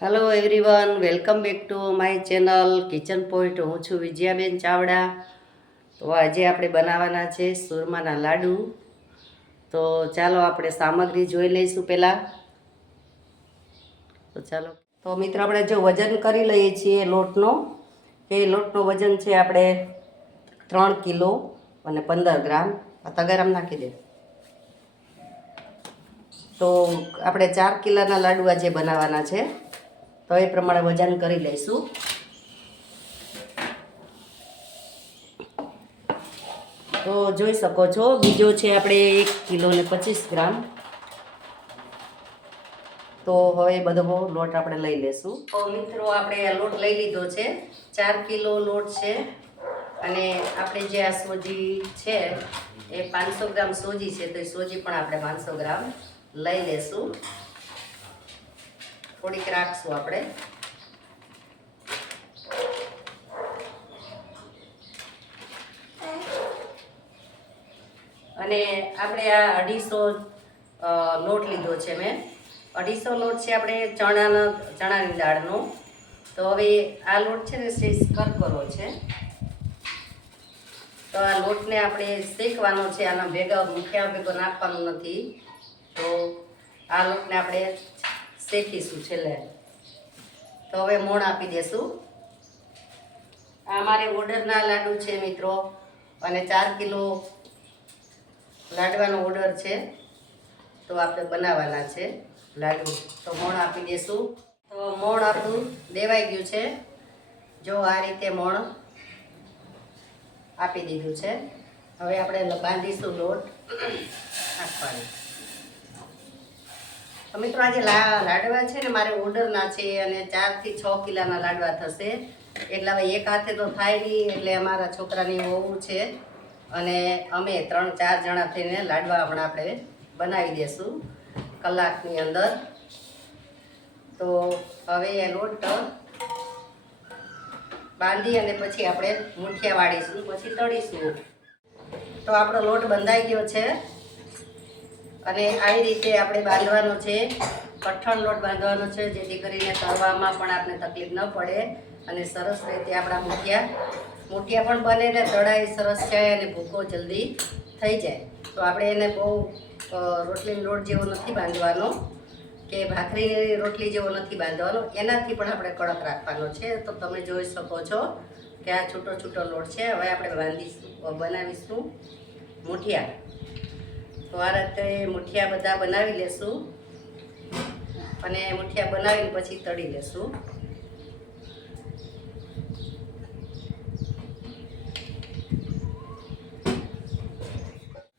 Hello everyone, welcome back to my channel kitchen point. હું છું વિજયાબેન ચાવડા. તો આજે આપણે બનાવવાના છે સુરમાના લાડુ. તો ચાલો આપણે સામગ્રી જોઈ લઈશું પહેલાં. તો ચાલો, તો મિત્રો આપણે જો વજન કરી લઈએ છીએ લોટનો, એ લોટનો વજન છે આપણે 3 કિલો અને 15 ગ્રામ. આ તગારામ નાખી દે. તો આપણે 4 કિલોના લાડુ આજે બનાવવાના છે, તો એ પ્રમાણે વજન કરી લઈશું. તો જોઈ શકો છો, બીજો છે આપણે 1 કિલો ને 25 ગ્રામ. તો હવે બધો લોટ આપણે લઈ લેશું. તો મિત્રો આપણે લોટ લઈ લીધો છે, 4 કિલો લોટ છે. અને આપણે જે આ સોજી છે એ 500 ગ્રામ સોજી છે, તો એ સોજી પણ આપણે 500 ગ્રામ લઈ લેશું. થોડીક રાખશું આપણે. અને આપણે આ 250 લોટ લીધો છે મેં. 250 લોટ છે આપણે ચણાની દાળનો. તો હવે આ લોટ છે ને સહેજ કરકરો છે, તો આ લોટને આપણે શેકવાનો છે. આના ભેગા મુઠિયા ભેગો નાખવાનો નથી. તો આ લોટને આપણે શેકીશું છેલ્લે. તો હવે મોણ આપી દેશું. આ અમારે ઓર્ડરના લાડુ છે મિત્રો, અને 4 કિલો લાડવાનો ઓર્ડર છે, તો આપણે બનાવવાના છે લાડુ. તો મોણ આપી દેશું. તો મોણ આપણું દેવાઈ ગયું છે. જો આ રીતે મોણ આપી દીધું છે. હવે આપણે બાંધીશું લોટ નાખવાનો. તો મિત્રો આજે લાડવા છે ને મારે ઓર્ડરના છે, અને 4 થી 6 કિલોના લાડવા થશે. એટલે હવે એક હાથે તો થાય નહીં, એટલે અમારા છોકરાની વહુ છે અને અમે 3-4 જણા થઈને લાડવા હમણાં આપણે બનાવી દઈશું કલાકની અંદર. તો હવે એ લોટ બાંધી અને પછી આપણે મુઠિયા વાળીશું, પછી તળીશું. તો આપણો લોટ બંધાઈ ગયો છે, અને આવી રીતે આપણે બાંધવાનો છે. કઠણ લોટ બાંધવાનો છે, જેથી કરીને તળવામાં પણ આપણે તકલીફ ન પડે, અને સરસ રીતે આપણા મુઠિયા પણ બને ને તળાઈ સરસ જાય, અને ભૂકો જલ્દી થઈ જાય. તો આપણે એને બહુ રોટલીનો લોટ જેવો નથી બાંધવાનો, કે ભાખરી રોટલી જેવો નથી બાંધવાનો. એનાથી પણ આપણે કડક રાખવાનો છે. તો તમે જોઈ શકો છો કે આ છૂટો છૂટો લોટ છે. હવે આપણે બનાવીશું મુઠિયા. તો આ રીતે મુઠિયા બધા બનાવી લેશું, અને મુઠિયા બનાવીને પછી તળી લેશું.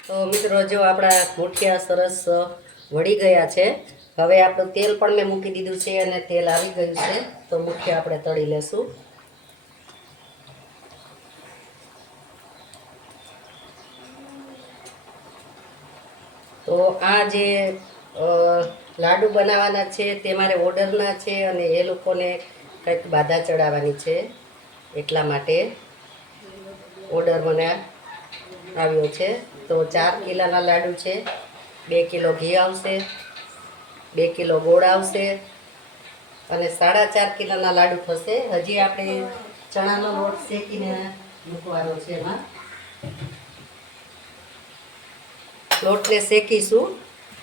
તો મિત્રો જો આપણા મુઠિયા સરસ વળી ગયા છે. હવે આપણું તેલ પણ મેં મૂકી દીધું છે, અને તેલ આવી ગયું છે. તો મુઠિયા આપણે તળી લેશું. તો આ જે લાડુ બનાવવાના છે તે મારે ઓર્ડરના છે, અને એ લોકોને કંઈક બાધા ચડાવવાની છે, એટલા માટે ઓર્ડર મને આવ્યો છે. તો 4 કિલોના લાડુ છે. 2 કિલો ઘી આવશે, 2 કિલો ગોળ આવશે, અને 4.5 કિલોના લાડુ થશે. હજી આપણે ચણાનો લોટ શેકીને મૂકવાનો છે. એમાં લોટને શેકીશું,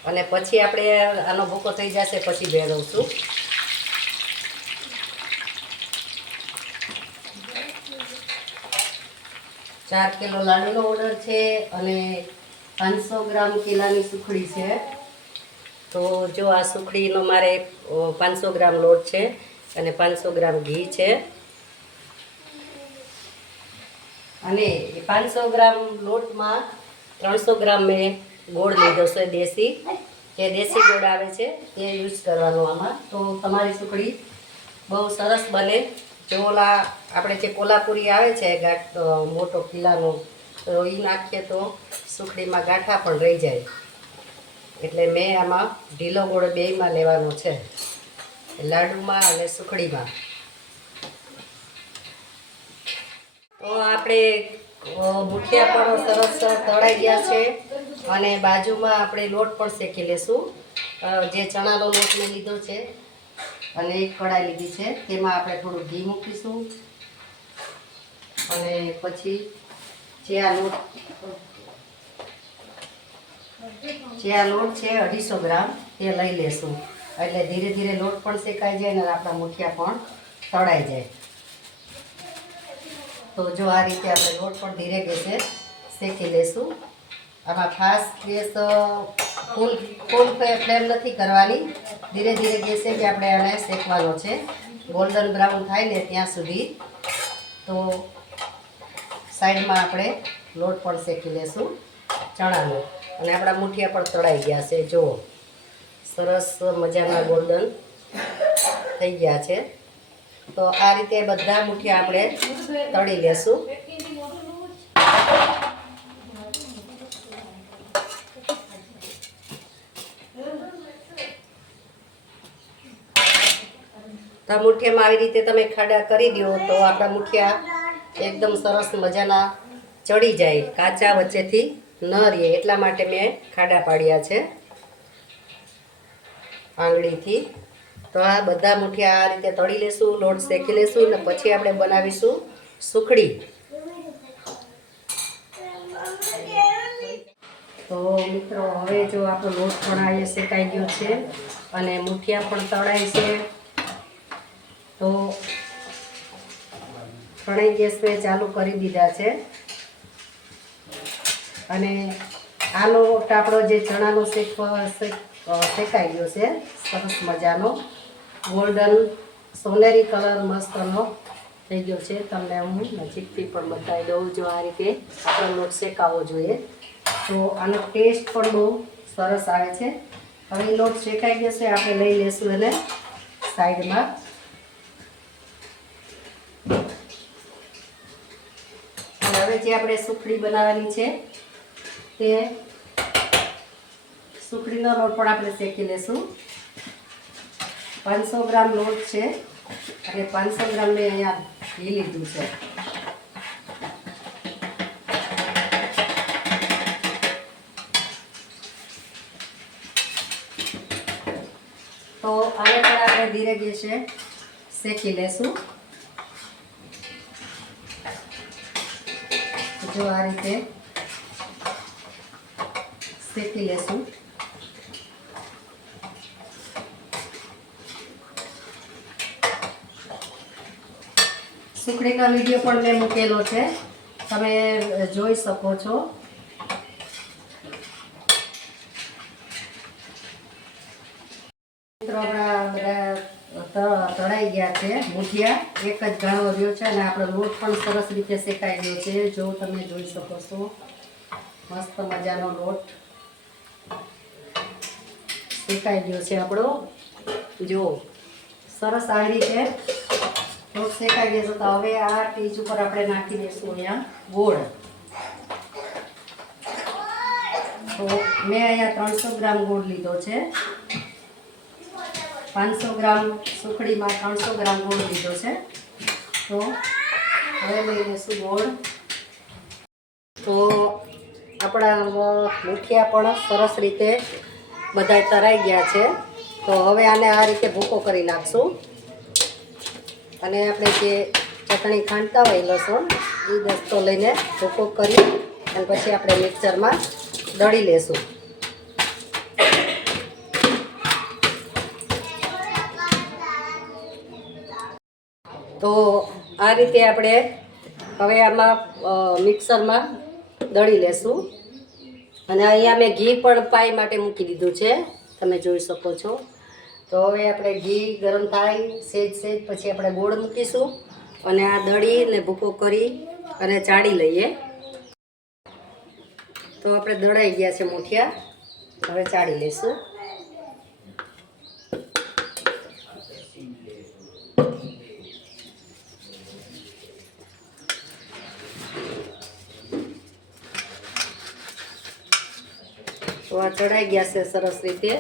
અને પછી આપણે આનો ભૂકો થઈ જશે પછી ભેળવશું. ચાર કિલો લાડુનો ઓર્ડર છે, અને 500 ગ્રામ કેલાની સુખડી છે. તો જો આ સુખડીનો મારે 500 ગ્રામ લોટ છે, અને 500 ગ્રામ ઘી છે, અને 500 ગ્રામ લોટમાં 300 ગ્રામ મેં ગોળ લીધો છે, જે દેશી ગોળ આવે છે તે યુઝ કરવાનો આમાં. તો તમારી સુખડી બહુ સરસ બને. જો ઓલા આપણે જે કોલ્હાપુરી આવે છે મોટો કિલ્લાનો, તો એ નાખીએ તો સુખડીમાં ગાંઠા પણ રહી જાય. એટલે મેં આમાં ઢીલો ગોળ બેયમાં લેવાનો છે, લાડુમાં અને સુખડીમાં. તો આપણે મુઠિયા પણ સરસ તળાઈ ગયા છે, અને બાજુમાં આપણે લોટ પણ શેકી લેશું. જે ચણાનો લોટ મેં લીધો છે અને એક કઢાઈ લીધી છે, તેમાં આપણે થોડું ઘી મૂકીશું અને પછી જે આ લોટ છે 250 ગ્રામ તે લઈ લેશું, એટલે ધીરે ધીરે લોટ પણ શેકાઈ જાય અને આપણા મુઠિયા પણ તળાઈ જાય. તો જો આ રીતે આપણે લોટ પણ ધીરે ગેસે શેકી લેશું. આમાં ખાસ ગેસ ફૂલ ફ્લેમ નથી કરવાની, ધીરે ધીરે ગેસે જ આપણે આને શેકવાનો છે, ગોલ્ડન બ્રાઉન થાય ને ત્યાં સુધી. તો સાઈડમાં આપણે લોટ પણ શેકી લેશું ચણાનો, અને આપણા મુઠિયા પણ તળાઈ ગયા છે. જો સરસ મજાના ગોલ્ડન થઈ ગયા છે. તો આ રીતે બધા મુઠિયા આપણે તળી લેશું. તો મુઠિયામાં આવી રીતે તમે ખાડા કરી દો તો આપણા મુઠિયા એકદમ સરસ મજાના ચડી જાય, કાચા વચ્ચેથી ન રહે, એટલા માટે મેં ખાડા પાડ્યા છે આંગળીથી. તો આ બધા મુઠિયા આ રીતે તળી લેશું, લોટ શેકી લેશું અને પછી આપણે બનાવીશું સુખડી. તો મિત્રો હવે જો આપણો લોટ પણ આ શેકાઈ ગયો છે અને મુઠિયા પણ તળાય છે. તો ત્રણેય ગેસ મેં ચાલુ કરી દીધા છે અને આ લોટ આપણો જે ચણાનો શેકાઈ ગયો છે, સરસ મજાનો ગોલ્ડન સોનેરી કલર મસ્તનો થઈ ગયો છે. તમને હું નજીકથી પણ બતાવી દઉં. જો આ રીતે આપણો લોટ શેકાવો જોઈએ, તો આનો ટેસ્ટ પણ બહુ સરસ આવે છે. હવે લોટ શેકાઈ ગયો છે, આપણે લઈ લેશું એને સાઈડમાં. હવે જે આપણે સુખડી બનાવવાની છે તે સુખડીનો લોટ પણ આપણે શેકી લેશું. 500 ગ્રામ લોટ છે અને 500 ગ્રામ મેં અહીંયા ઘી લીધું છે. તો આને પણ આપણે ધીરે ગેસે શેકી લેશું. જો આ રીતે શેકી લેશું. સુખડીનો વિડીયો પણ મેં મૂકેલો છે, તમે જોઈ શકો છો. મિત્રો આપણા બધા તળાઈ ગયા છે મુઠિયા, એક જ ઘાણો રહ્યો છે અને આપણો લોટ પણ સરસ રીતે શેકાઈ ગયો છે. જો તમે જોઈ શકો છો મસ્ત મજાનો લોટ શેકાઈ ગયો છે આપણો. જો સરસ આવી રીતે લોટ શેકાઈ ગયો છે. તો હવે આ ટીજ ઉપર આપણે નાખી દઈશું અહીંયા ગોળ. તો મેં અહીંયા 300 ગ્રામ ગોળ લીધો છે. 500 ગ્રામ સુખડીમાં 300 ગ્રામ ગોળ લીધો છે. તો હવે લઈ લઈશું ગોળ. તો આપણા મુઠિયા પણ સરસ રીતે બધા તરાઈ ગયા છે. તો હવે આને આ રીતે ભૂકો કરી નાખશું અને આપણે જે ચટણી ખાંડતા હોય લસણ એ દસ્તો લઈને ભૂકો કરી અને પછી આપણે મિક્સરમાં દળી લેશું. તો આ રીતે આપણે હવે આમાં મિક્સરમાં દળી લેશું. અને અહીંયા મેં ઘી પણ પાઈ માટે મૂકી દીધું છે, તમે જોઈ શકો છો. તો હવે આપણે ઘી ગરમ થાય સેજ પછી આપણે ગોળ મૂકીશું અને આ દળીને ભૂકો કરી અને ચાળી લઈએ. તો આપણે દળાઈ ગયા છે મુઠિયા, હવે ચાળી લઈશું. તો આ ચડાઈ ગયા છે સરસ રીતે.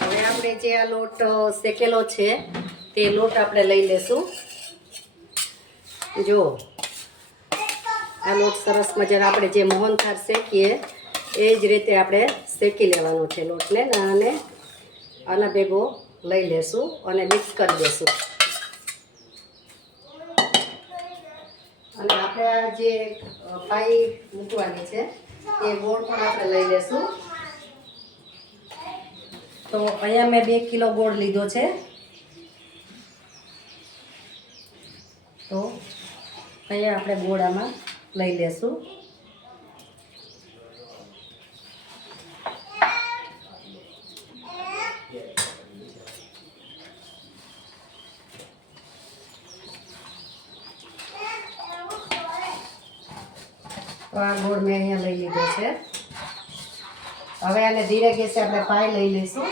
હવે આપણે જે આ લોટ શેકેલો છે તે લોટ આપણે લઈ લેશું. જો આ લોટ સરસ મજાનો આપણે જે મોહનથાળ શેકીએ એ જ રીતે આપણે શેકી લેવાનો છે લોટને અને આના ભેગો લઈ લેશું અને મિક્સ કરી દેશું. અને આપણે આ જે પાઈ મૂકવાની છે એ ગોળ પણ આપણે લઈ લેશું. તો અહીંયા મેં 2 કિલો ગોળ લીધો છે. તો અહીંયા આપણે ગોળ આમાં લઈ લેશું. તો આ ગોળ મેં અહીંયા લઈ લીધો છે. હવે આને ધીરે ગેસે આપણે પાઈ લઈ લઈશું.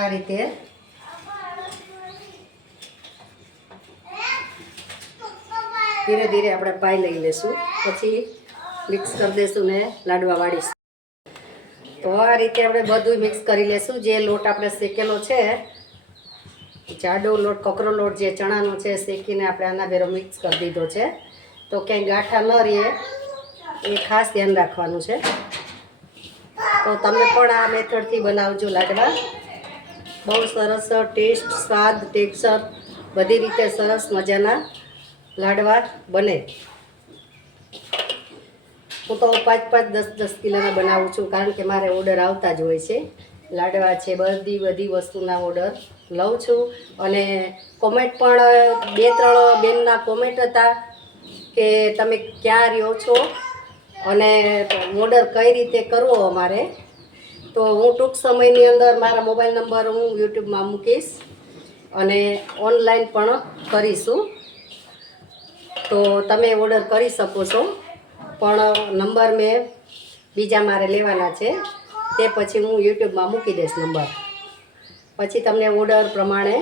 આ રીતે ધીરે ધીરે આપણે પાઈ લઈ લઈશું. પછી મિક્સ કરી દઈશું ને લાડવા વાળીશું. તો આ રીતે આપણે બધું મિક્સ કરી લઈશું. જે લોટ આપણે શેકેલો છે, જાડો લોટ, કકરો લોટ જે ચણાનો છે, શેકીને આપણે આના ભેરો મિક્સ કરી દીધો છે. તો ક્યાંય ગાંઠા ન રહે એ ખાસ ધ્યાન રાખવાનું છે. તો તમે પણ આ મેથડથી બનાવજો લાડવા. બહુ સરસ ટેસ્ટ, સ્વાદ, ટેક્સચર બધી રીતે સરસ મજાના લાડવા બને. હું તો 5-5, 10-10 કિલોના બનાવું છું, કારણ કે મારે ઓર્ડર આવતા જ હોય છે. લાડવા છે, બધી વસ્તુના ઓર્ડર લઉં છું. અને કોમેન્ટ પણ 2-3 બેનના કોમેન્ટ હતા કે તમે ક્યાં રહ્યો છો અને ઓર્ડર કઈ રીતે કરવો અમારે. તો હું ટૂંક સમયની અંદર મારા મોબાઈલ નંબર હું યુટ્યુબમાં મૂકીશ અને ઓનલાઈન પણ કરીશું. તો તમે ઓર્ડર કરી શકો છો. પણ નંબર મેં બીજા મારે લેવાના છે, તે પછી હું યુટ્યુબમાં મૂકી દઈશ નંબર. પછી તમને ઓર્ડર પ્રમાણે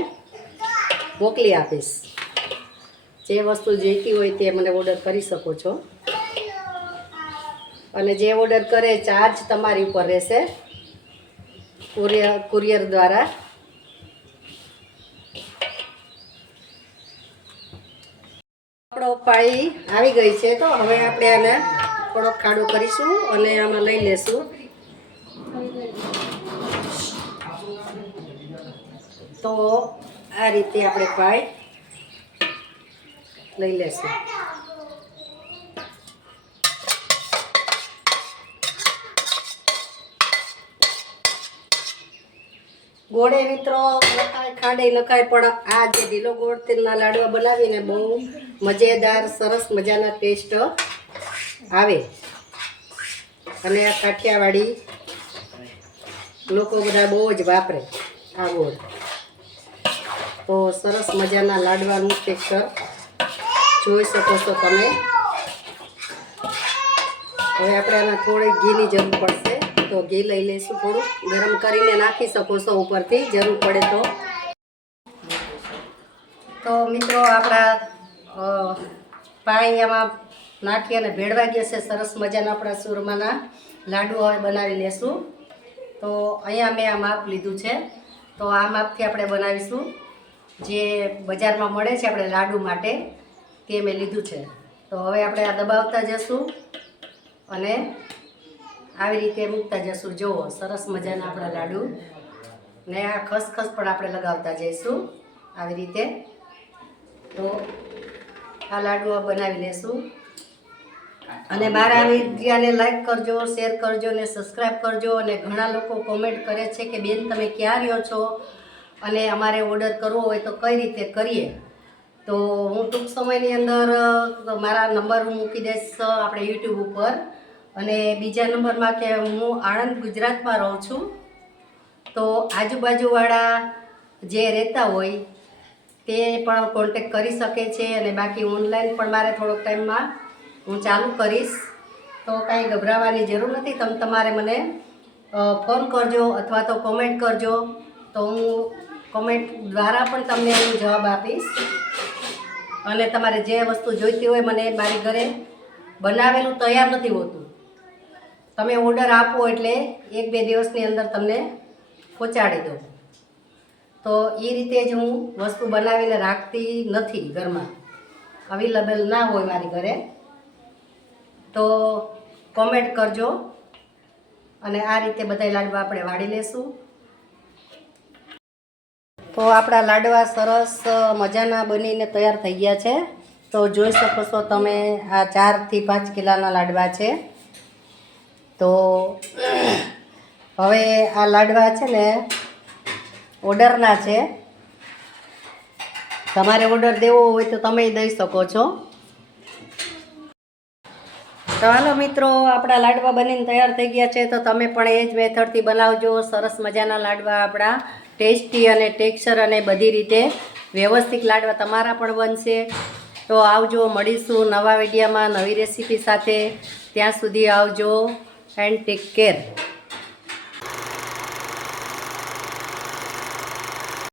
મોકલી આપીશ. જે વસ્તુ જોઈતી હોય તે મને ઓર્ડર કરી શકો છો. અને જે ઓર્ડર કરે ચાર્જ તમારી ઉપર રહેશે કુરિયર દ્વારા. આપણો પાઈ આવી ગઈ છે. તો હવે આપણે આને થોડોક ખાડો કરીશું અને આમાં લઈ લેશું. તો આ રીતે આપણે પાઈ લઈ લેશું. ગોળે મિત્રો નખાય, ખાડે નખાય, પણ આ જે ઢીલો ગોળ તેલના લાડવા બનાવીને બહુ મજેદાર સરસ મજાના ટેસ્ટ આવે. અને આ કાઠિયાવાડી લોકો બધા બહુ જ વાપરે આ ગોળ. તો સરસ મજાના લાડવાનું ટેક્સચર જોઈ શકો છો તમે. હવે આપણે આમાં થોડી ઘીની જરૂર પડશે. તો ઘી લઈ લઈશું, થોડું ગરમ કરીને નાખી શકો છો ઉપરથી જરૂર પડે તો. તો મિત્રો આપણા પાણી આમાં નાખી અને ભેળવા ગયા છે સરસ મજાના આપણા સુરમાના લાડુ હવે બનાવી લેશું. તો અહીંયા મેં આ માપ લીધું છે. તો આ માપથી આપણે બનાવીશું. જે બજારમાં મળે છે આપણે લાડુ માટે તે મેં લીધું છે. તો હવે આપણે આ દબાવતા જશું અને આવી રીતે મૂકતા જશું. જુઓ સરસ મજાના આપણા લાડુ. ને આ ખસખસ પણ આપણે લગાવતા જઈશું આવી રીતે. તો આ લાડુ બનાવી લેશું. અને મારા વિડીયોને લાઈક કરજો, શેર કરજો અને સબસ્ક્રાઈબ કરજો. અને ઘણા લોકો કોમેન્ટ કરે છે કે બેન તમે ક્યાં રહ્યો છો અને અમારે ઓર્ડર કરવો હોય તો કઈ રીતે કરીએ. તો હું ટૂંક સમયની અંદર મારા નંબર હું મૂકી દઈશ આપણે યુટ્યુબ ઉપર. અને બીજા નંબરમાં કે હું આણંદ ગુજરાતમાં રહું છું. તો આજુબાજુવાળા જે રહેતા હોય તે પણ કોન્ટેક કરી શકે છે. અને બાકી ઓનલાઈન પણ મારે થોડોક ટાઈમમાં હું ચાલુ કરીશ. તો કાંઈ ગભરાવાની જરૂર નથી. તમારે મને ફોન કરજો અથવા તો કોમેન્ટ કરજો. તો હું કોમેન્ટ દ્વારા પણ તમને હું જવાબ આપીશ. અને તમારે જે વસ્તુ જોઈતી હોય મને મારી ઘરે બનાવેલું તૈયાર નથી હોતું. તમે ઓર્ડર આપો એટલે 1-2 દિવસની અંદર તમને પહોંચાડી દો. તો એ રીતે જ હું વસ્તુ બનાવીને રાખતી નથી ઘરમાં. અવેલેબલ ના હોય મારી ઘરે તો કોમેન્ટ કરજો અને આ રીતે બધા લાડવા આપણે વાળી લેશું. તો આપણા લાડવા સરસ મજાના બનીને તૈયાર થઈ ગયા છે. તો જોઈ શકો છો તમે આ 4 થી 5 કિલોના લાડવા છે. તો હવે આ લાડવા છે ને ઓર્ડરના છે. તમારે ઓર્ડર દેવો હોય તો તમે દઈ શકો છો. તો હાલો મિત્રો, આપણા લાડવા બનીને તૈયાર થઈ ગયા છે. તો તમે પણ એ જ મેથડથી બનાવજો. સરસ મજાના લાડવા આપણા ટેસ્ટી અને ટેક્સચર અને બધી રીતે વ્યવસ્થિત લાડવા તમારા પણ બનશે. તો આવજો, મળીશું નવા વિડીયોમાં નવી રેસીપી સાથે. ત્યાં સુધી આવજો એન્ડ ટેક કેર.